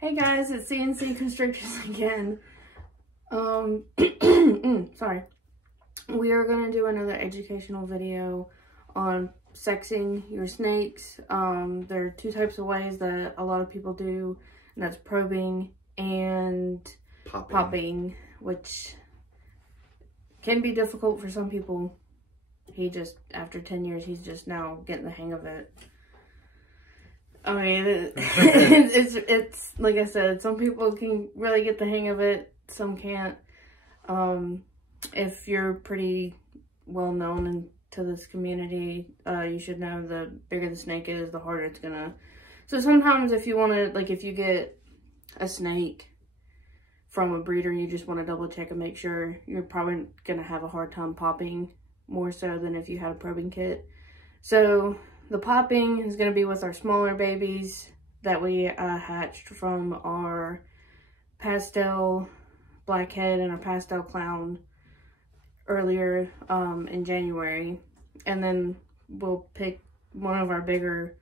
Hey guys, it's C&CConstrictors again. Sorry. We are going to do another educational video on sexing your snakes. There are two types of ways that a lot of people do, and that's probing and popping, which can be difficult for some people. After 10 years, he's just now getting the hang of it. I mean, it's like I said, some people can really get the hang of it, some can't. If you're pretty well known into this community, you should know the bigger the snake is, the harder it's gonna. So sometimes if you want to, like if you get a snake from a breeder, you just want to double check and make sure, you're probably gonna have a hard time popping more so than if you had a probing kit. So the popping is going to be with our smaller babies that we hatched from our pastel blackhead and our pastel clown earlier in January. And then we'll pick one of our bigger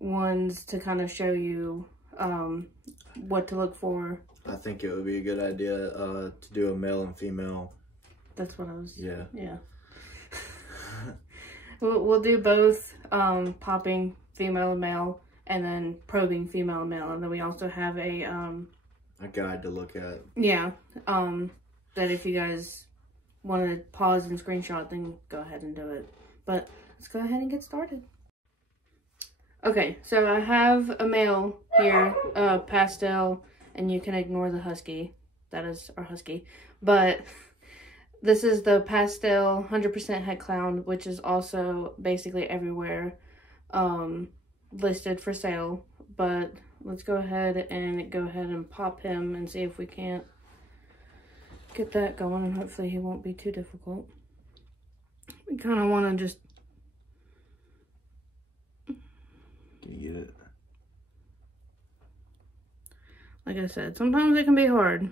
ones to kind of show you what to look for. I think it would be a good idea to do a male and female. That's what I was... Yeah. We'll do both popping female and male, and then probing female and male, and then we also have a guide to look at. Yeah, that if you guys want to pause and screenshot, then go ahead and do it. But let's go ahead and get started. Okay, so I have a male here, pastel, and you can ignore the husky. That is our husky, but this is the pastel 100% het clown, which is also basically everywhere listed for sale. But let's go ahead and pop him and see if we can't get that going, and hopefully he won't be too difficult. We kind of want to just... Can you get it? Like I said, sometimes it can be hard.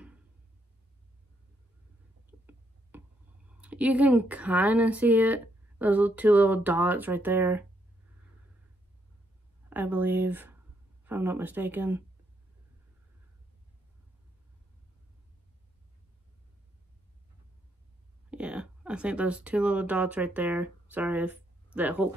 You can kind of see it. Those two little dots right there. I believe, if I'm not mistaken. Yeah, I think those two little dots right there. Sorry if that whole...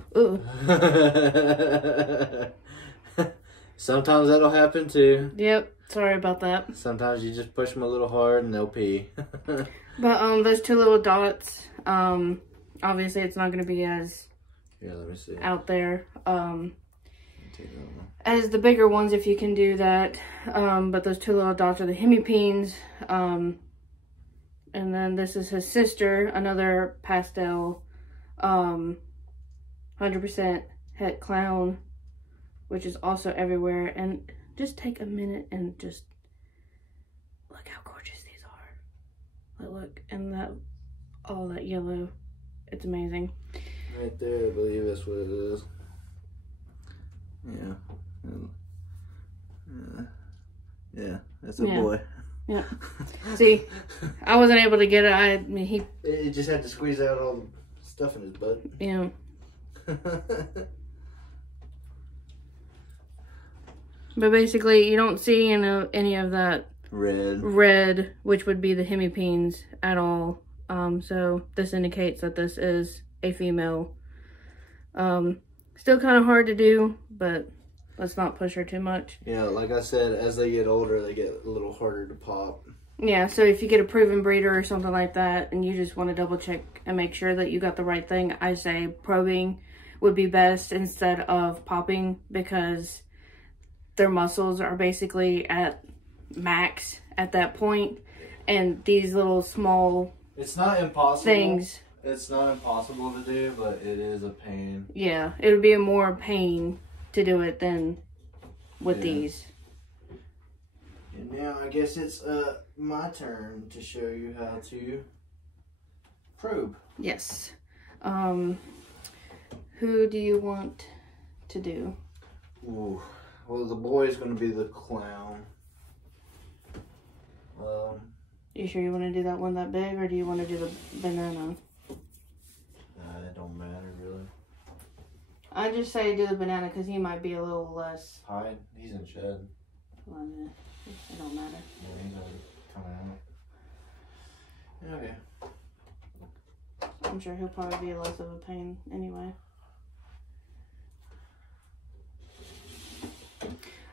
Sometimes that'll happen too. Yep, sorry about that. Sometimes you just push them a little hard and they'll pee. But those two little dots, obviously it's not going to be as let me see. out there as the bigger ones if you can do that. But those two little dots are the hemipenes. And then this is his sister, another pastel 100% het clown, which is also everywhere. And just take a minute and just look how gorgeous these are. Look, and that, all that yellow, it's amazing. Right there, I believe that's what it is. Yeah, that's a boy. Yeah. See, I wasn't able to get it. He just had to squeeze out all the stuff in his butt. Yeah. But basically, you don't see any of that red, which would be the hemipenes, at all. So this indicates that this is a female. Still kind of hard to do, but let's not push her too much. Yeah, like I said, as they get older, they get a little harder to pop. Yeah, so if you get a proven breeder or something like that, and you just want to double check and make sure that you got the right thing, I say probing would be best instead of popping, because their muscles are basically at max at that point, and these little small things. It's not impossible to do, but it is a pain. Yeah, it would be a more pain to do it than with these. And now I guess it's my turn to show you how to probe. Yes. Who do you want to do? Ooh. Well, the boy is going to be the clown. You sure you want to do that one that big, or do you want to do the banana? It don't matter, really. I just say do the banana because he might be a little less. Hide? He's in shed. Well, it don't matter. Yeah, he's already coming out. Okay. I'm sure he'll probably be less of a pain anyway.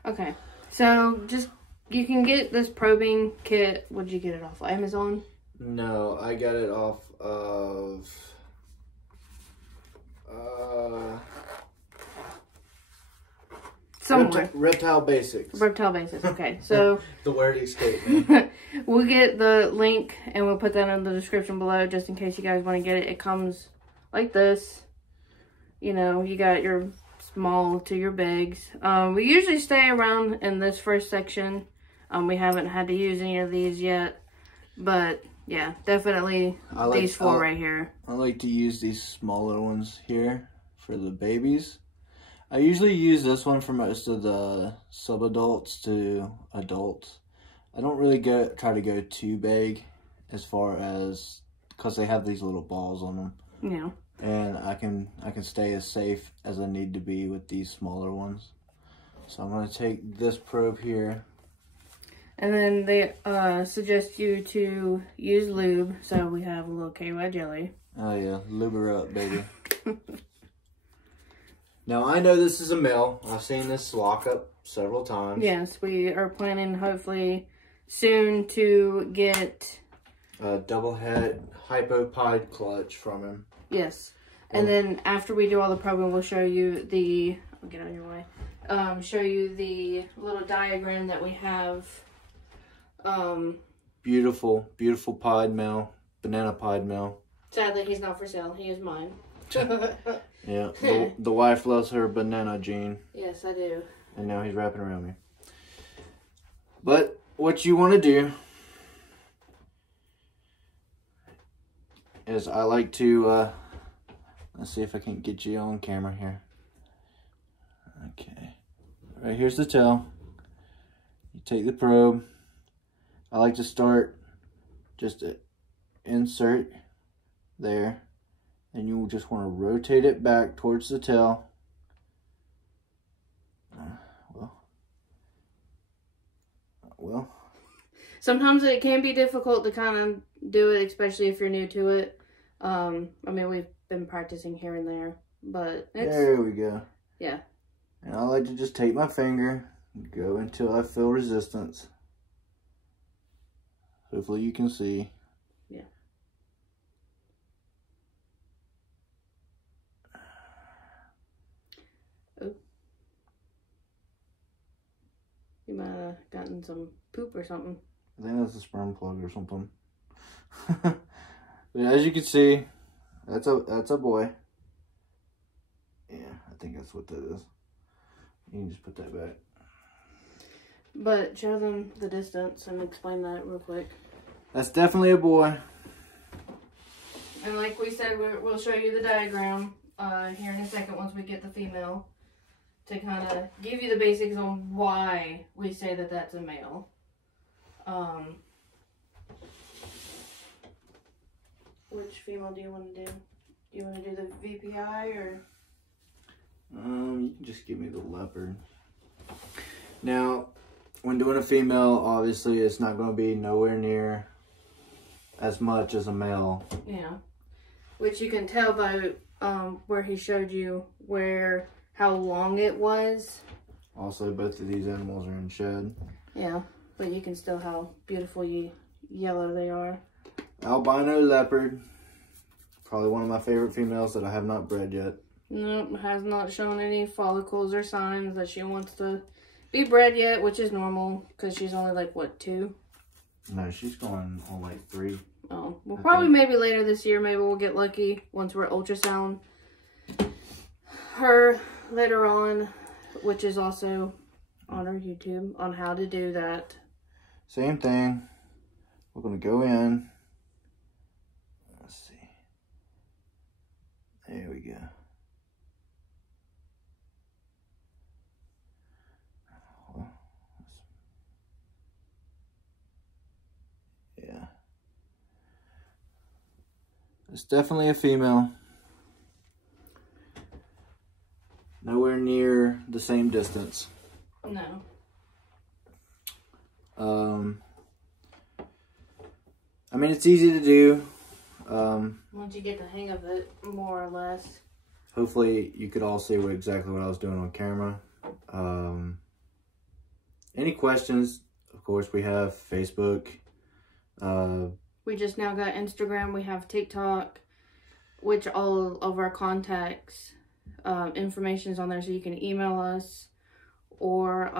Okay, so just, you can get this probing kit. Would you get it off Amazon? No, I got it off of somewhere. Reptile Basics. Reptile Basics. Okay, so the word escaped me. we'll get the link and we'll put that in the description below just in case you guys want to get it. It comes like this. You know, you got your small to your bigs. We usually stay around in this first section. We haven't had to use any of these yet, but yeah, definitely these four right here. I like to use these smaller ones here for the babies. I usually use this one for most of the sub-adults to adults. I don't really try to go too big as far as, because they have these little balls on them. Yeah. And I can stay as safe as I need to be with these smaller ones. So I'm going to take this probe here. And then they suggest you to use lube. So we have a little KY jelly. Oh yeah, lube her up, baby. Now I know this is a male. I've seen this lock up several times. Yes, we are planning hopefully soon to get a double head hypopod clutch from him. Yes. And then after we do all the probing, we'll show you the, I'll get on your way, show you the little diagram that we have. Beautiful, beautiful pod male, banana pod male. Sadly, he's not for sale. He is mine. Yeah, the wife loves her banana gene. Yes, I do. And now he's wrapping around me. But what you want to do is I like to, let's see if I can get you on camera here. Okay. Right here's the tail. You take the probe. I like to start just to insert there. And you just want to rotate it back towards the tail. Well. Sometimes it can be difficult to kind of do it, especially if you're new to it. I mean, we've been practicing here and there, but it's... There we go. Yeah. And I like to just take my finger and go until I feel resistance. Hopefully you can see. Yeah. Oh. You might have gotten some poop or something. I think that's a sperm plug or something. But as you can see, that's a boy. Yeah, I think that's what that is. You can just put that back. But show them the distance and explain that real quick. That's definitely a boy. And like we said, we'll show you the diagram here in a second once we get the female, to kind of give you the basics on why we say that that's a male. Which female do you want to do? Do you want to do the VPI or? You can just give me the leopard. Now, when doing a female, obviously it's not going to be nowhere near as much as a male. Yeah, which you can tell by where he showed you how long it was. Also, both of these animals are in shed. Yeah, but you can still how beautiful yellow they are. Albino leopard. Probably one of my favorite females that I have not bred yet. Nope, has not shown any follicles or signs that she wants to be bred yet, which is normal because she's only like, what, 2? No, she's going on like 3. Oh, well, probably maybe later this year, maybe we'll get lucky once we're ultrasound her later on, which is also on our YouTube on how to do that. Same thing. We're going to go in. Let's see. There we go. Yeah. It's definitely a female. Nowhere near the same distance. No. I mean, it's easy to do. Once you get the hang of it, more or less. Hopefully you could all see exactly what I was doing on camera. Any questions? Of course, we have Facebook. We just now got Instagram. We have TikTok, which all of our contacts information is on there, so you can email us or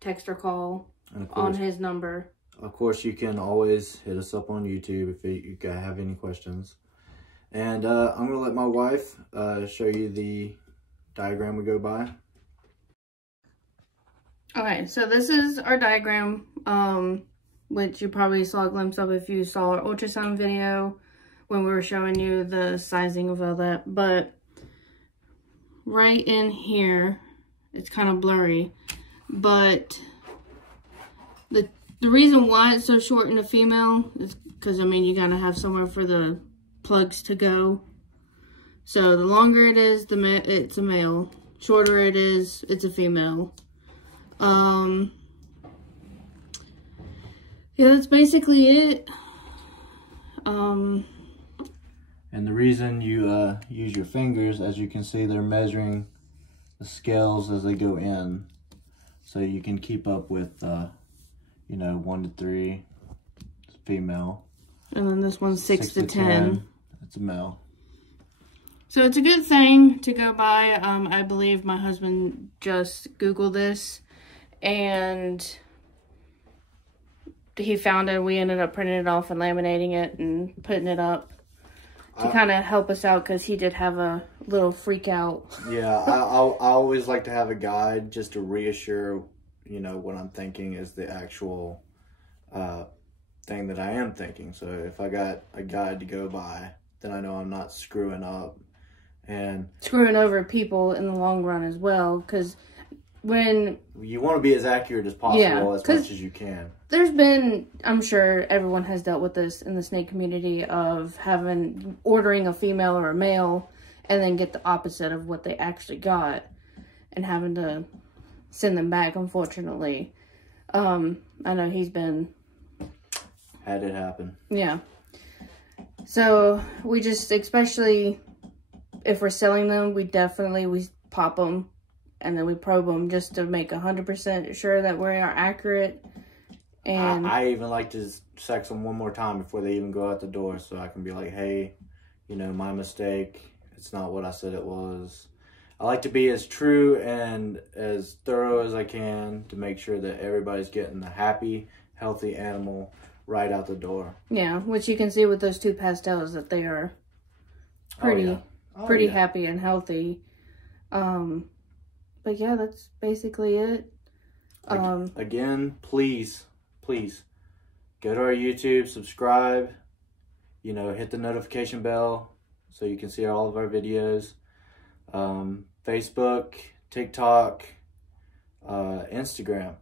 text or call on his number. Of course, you can always hit us up on YouTube if you have any questions. And I'm going to let my wife show you the diagram we go by. Okay, so this is our diagram, which you probably saw a glimpse of if you saw our ultrasound video when we were showing you the sizing of all that. But right in here, it's kind of blurry, but the reason why it's so short in a female is because, I mean, you gotta have somewhere for the plugs to go. So the longer it is, it's a male. Shorter it is, it's a female. Yeah, that's basically it. And the reason you use your fingers, as you can see, they're measuring the scales as they go in, so you can keep up with, you know, 1 to 3, it's female. And then this one's 6 to 10. It's a male. So it's a good thing to go by. I believe my husband just Googled this, and he found it. We ended up printing it off and laminating it and putting it up to kind of help us out, because he did have a little freak out. Yeah, I always like to have a guide just to reassure, you know, what I'm thinking is the actual thing that I am thinking. So if I got a guide to go by, then I know I'm not screwing up and screwing over people in the long run as well, because when you want to be as accurate as possible, as much as you can. There's been, I'm sure everyone has dealt with this in the snake community, of ordering a female or a male and then get the opposite of what they actually got and having to send them back, unfortunately. I know he's had it happen. Yeah. So we just, especially if we're selling them, we pop them and then we probe them just to make 100% sure that we are accurate. And I even like to sex them one more time before they even go out the door, so I can be like, hey, you know, my mistake. It's not what I said it was. I like to be as true and as thorough as I can to make sure that everybody's getting the happy, healthy animal right out the door. Yeah, which you can see with those two pastels that they are pretty happy and healthy. But yeah, that's basically it. Again, please go to our YouTube, subscribe, you know, hit the notification bell so you can see all of our videos. Facebook, TikTok, Instagram,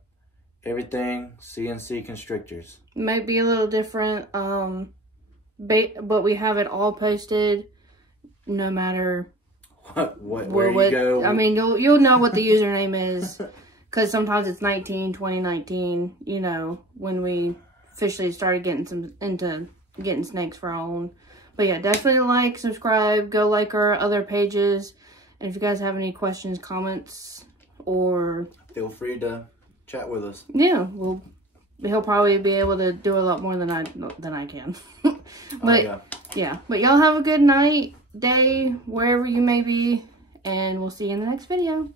everything C&CConstrictors. Might be a little different, but we have it all posted, no matter where you go. I mean, you'll know what the username is, because sometimes it's 2019, you know, when we officially started getting into getting snakes for our own. But yeah, definitely like, subscribe, go like our other pages. And if you guys have any questions, comments, or feel free to chat with us. Yeah, he'll probably be able to do a lot more than I can. But yeah, but y'all have a good night, day, wherever you may be, and we'll see you in the next video.